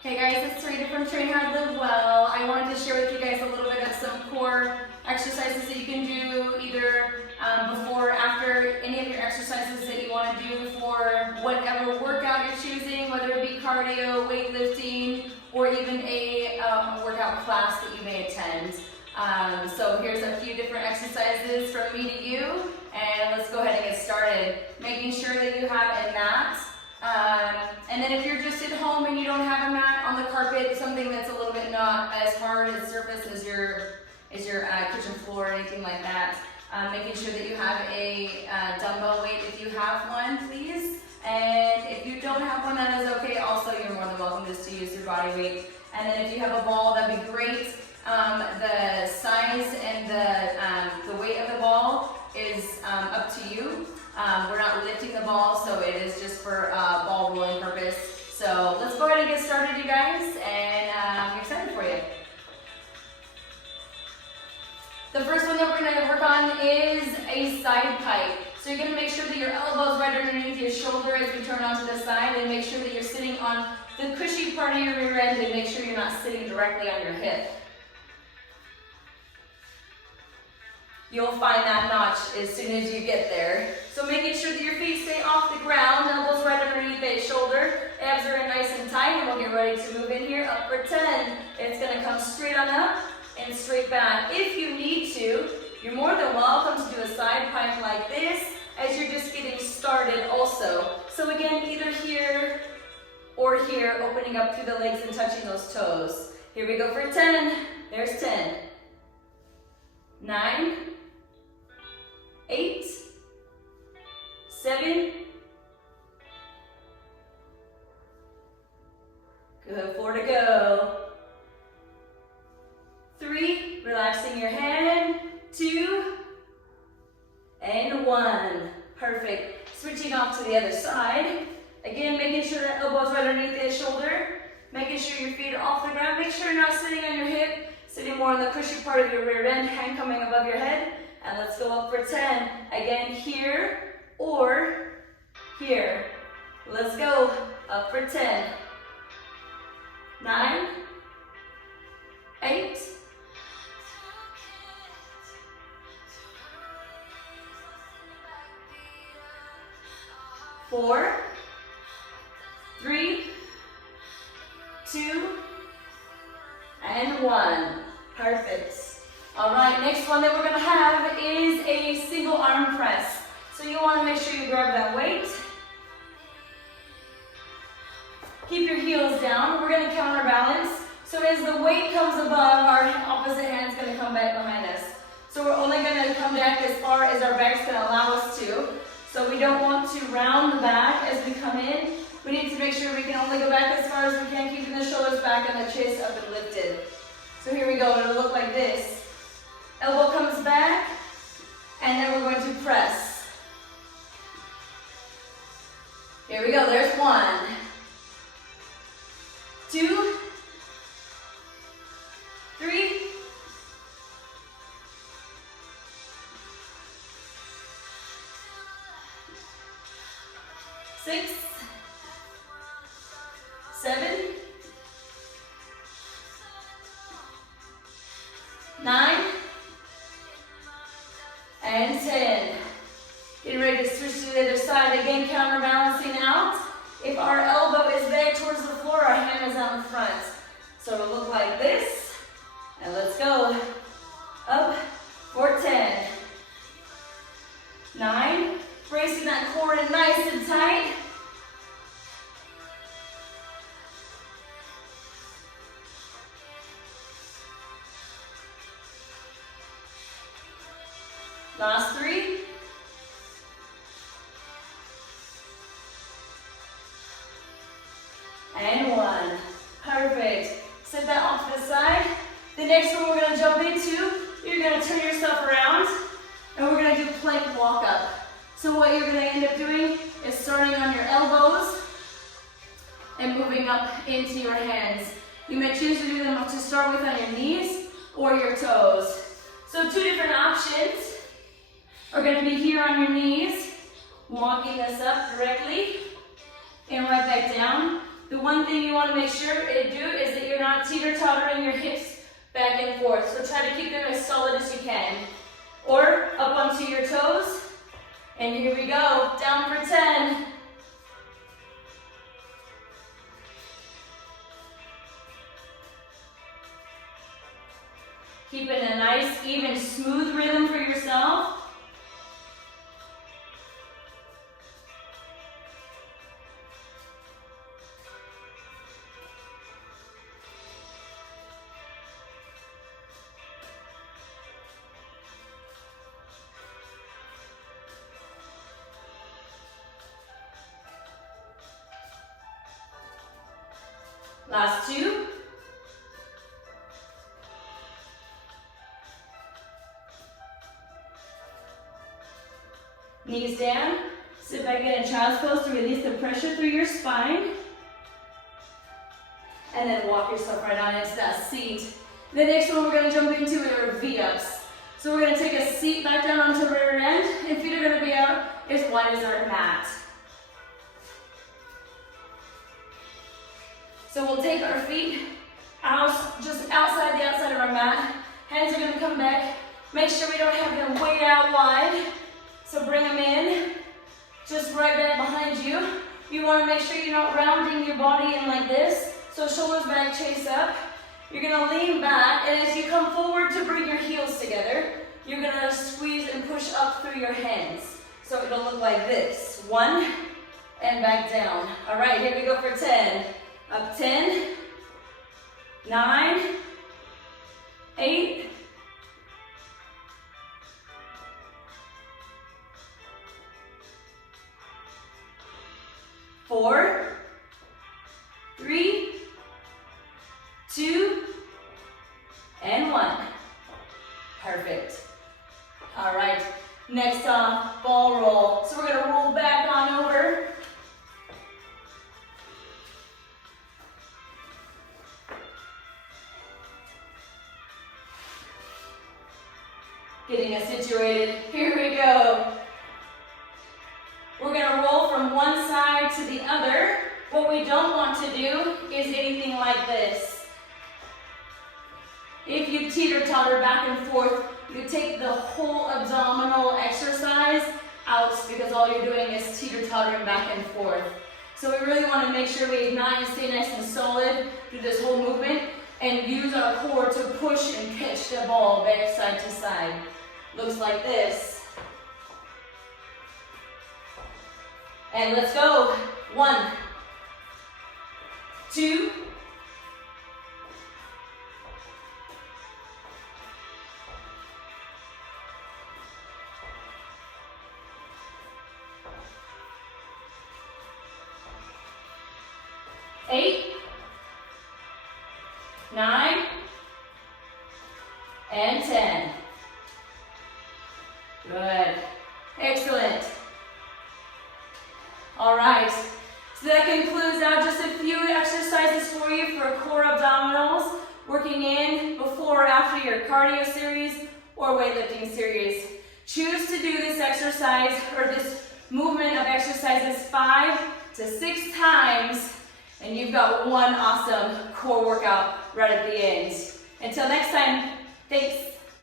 Hey guys, it's Syrina from Train Hard Live Well. I wanted to share with you guys a little bit of some core exercises that you can do either before or after any of your exercises that you want to do for whatever workout you're choosing, whether it be cardio, weightlifting, or even a workout class that you may attend. So here's a few different exercises from me to you, and let's go ahead and get started. Making sure that you have a mat. And then if you're just at home and you don't have a mat on the carpet, something that's a little bit not as hard as surface as your kitchen floor or anything like that, making sure that you have a dumbbell weight if you have one, please. And if you don't have one, that is okay. Also, you're more than welcome just to use your body weight. And then if you have a ball, that'd be great. The size and the weight of the ball is up to you. We're not lifting the ball, so it is just for ball rolling purpose. So let's go ahead and get started, you guys, and I'm excited for you. The first one that we're going to work on is a side pike. So you're going to make sure that your elbow's right underneath your shoulder as we turn onto the side, and make sure that you're sitting on the cushy part of your rear end, and make sure you're not sitting directly on your hip. You'll find that notch as soon as you get there. So making sure that your feet stay off the ground, elbows right underneath that shoulder, abs are in nice and tight, and we'll get ready to move in here. Up for 10. It's gonna come straight on up and straight back. If you need to, you're more than welcome to do a side pike like this as you're just getting started also. So again, either here or here, opening up through the legs and touching those toes. Here we go for 10. There's 10. 9, 8, 7, good, 4 to go. 3, relaxing your head, 2, and 1. Perfect. Switching off to the other side. Again, making sure that elbow's right underneath the shoulder. Making sure your feet are off the ground. Make sure you're not sitting on your hip. Sitting more on the cushy part of your rear end, hand coming above your head. And let's go up for 10. Again, here or here. Let's go. Up for 10. 9, 8, 4, 3, 2, and 1. Perfect. All right, next one that we're gonna have is a single arm press. So you wanna make sure you grab that weight. Keep your heels down. We're gonna counterbalance. So as the weight comes above, our opposite hand's gonna come back behind us. So we're only gonna come back as far as our back's gonna allow us to. So we don't want to round the back as we come in. We need to make sure we can only go back as far as we can, keeping the shoulders back and the chest up and lifted. So here we go, it'll look like this. Elbow comes back, and then we're going to press. Here we go, there's 1, 2, 3, 6, 7, 9, and 10. Getting ready to switch to the other side. Again, counterbalancing out. If our elbow is back towards the floor, our hand is out in front. So it'll look like this. And let's go. Up for 10. 9. Bracing that core in nice and tight. 3. And 1. Perfect. Set that off to the side. The next one we're going to jump into, you're going to turn yourself around, and we're going to do plank walk up. So what you're going to end up doing is starting on your elbows and moving up into your hands. You may choose to do them to start with on your knees or your toes. So 2 different options are going to be here on your knees, walking us up directly and right back down. The one thing you want to make sure to do is that you're not teeter-tottering your hips back and forth. So try to keep them as solid as you can. Or up onto your toes. And here we go, down for 10. Keeping a nice, even, smooth rhythm for yourself. Last two. Knees down. Sit back in a child's pose to release the pressure through your spine. And then walk yourself right on into that seat. The next one we're going to jump into are V-ups. So we're going to take a seat back down onto the rear end, and feet are going to be out as wide as our mat. So we'll take our feet out, just outside the outside of our mat. Hands are going to come back. Make sure we don't have them way out wide. So bring them in, just right back behind you. You want to make sure you're not rounding your body in like this. So shoulders back, chase up. You're going to lean back, and as you come forward to bring your heels together, you're going to squeeze and push up through your hands. So it'll look like this. 1, and back down. All right, here we go for 10. Up 10, 9, 8, 4, 3, 2, and 1. Perfect. All right, next off, ball roll. So we're gonna roll back on over. Getting us situated. Here we go. We're gonna roll from one side to the other. What we don't want to do is anything like this. If you teeter-totter back and forth, you take the whole abdominal exercise out because all you're doing is teeter-tottering back and forth. So we really want to make sure we ignite and stay nice and solid through this whole movement and use our core to push and pitch the ball back side to side. Looks like this. And let's go. 1, 2, 8, 9, and 10. Good. Excellent. All right. So that concludes out just a few exercises for you for core abdominals, working in before or after your cardio series or weightlifting series. Choose to do this exercise or this movement of exercises 5 to 6 times, and you've got one awesome core workout right at the end. Until next time, thanks.